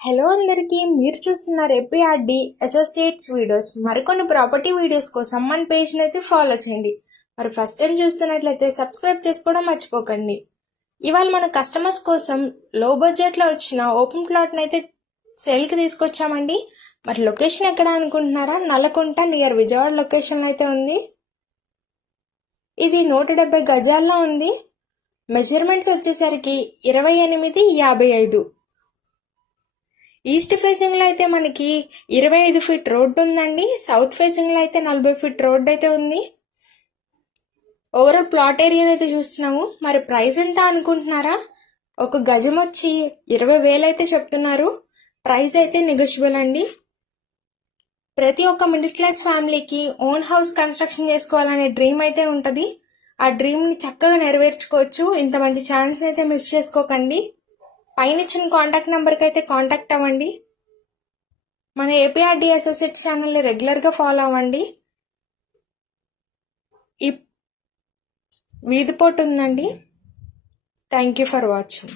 Hello అందరికీ, మీరు చూస్తున్నారు ఏపీఆర్డి అసోసియేట్స్ వీడియోస్. మరికొన్ని ప్రాపర్టీ వీడియోస్ కోసం మన పేజ్ని అయితే ఫాలో చేయండి. మరి ఫస్ట్ టైం చూస్తున్నట్లయితే సబ్స్క్రైబ్ చేసుకోవడం మర్చిపోకండి. ఇవాళ మన కస్టమర్స్ కోసం లో బడ్జెట్లో వచ్చిన ఓపెన్ ప్లాట్ని అయితే సేల్కి తీసుకొచ్చామండి. మరి లొకేషన్ ఎక్కడ అనుకుంటున్నారా? నల్లకుంట నియర్ విజయవాడ లొకేషన్ అయితే ఉంది. ఇది 170 గజాల్లో ఉంది. మెజర్మెంట్స్ వచ్చేసరికి 28x55. ఈస్ట్ ఫేసింగ్లో అయితే మనకి 25 ఫీట్ రోడ్డు ఉందండి. సౌత్ ఫేసింగ్లో అయితే 40 ఫీట్ రోడ్డు అయితే ఉంది. ఓవరాల్ ప్లాట్ ఏరియా అయితే చూస్తున్నాము. మరి ప్రైస్ ఎంత అనుకుంటున్నారా? ఒక గజం వచ్చి 20,000 అయితే చెప్తున్నారు. ప్రైస్ అయితే నెగోషియబుల్ అండి. ప్రతి ఒక్క మిడిల్ క్లాస్ ఫ్యామిలీకి ఓన్ హౌస్ కన్స్ట్రక్షన్ చేసుకోవాలనే డ్రీమ్ అయితే ఉంటుంది. ఆ డ్రీమ్ని చక్కగా నెరవేర్చుకోవచ్చు. ఇంత మంచి ఛాన్స్ అయితే మిస్ చేసుకోకండి. పైన ఇచ్చిన కాంటాక్ట్ నెంబర్కి అయితే కాంటాక్ట్ అవ్వండి. మన ఏపీఆర్డి అసోసియేట్స్ ఛానల్ని రెగ్యులర్గా ఫాలో అవ్వండి. ఈ వీధిపోటు ఉందండి. Thank you for watching.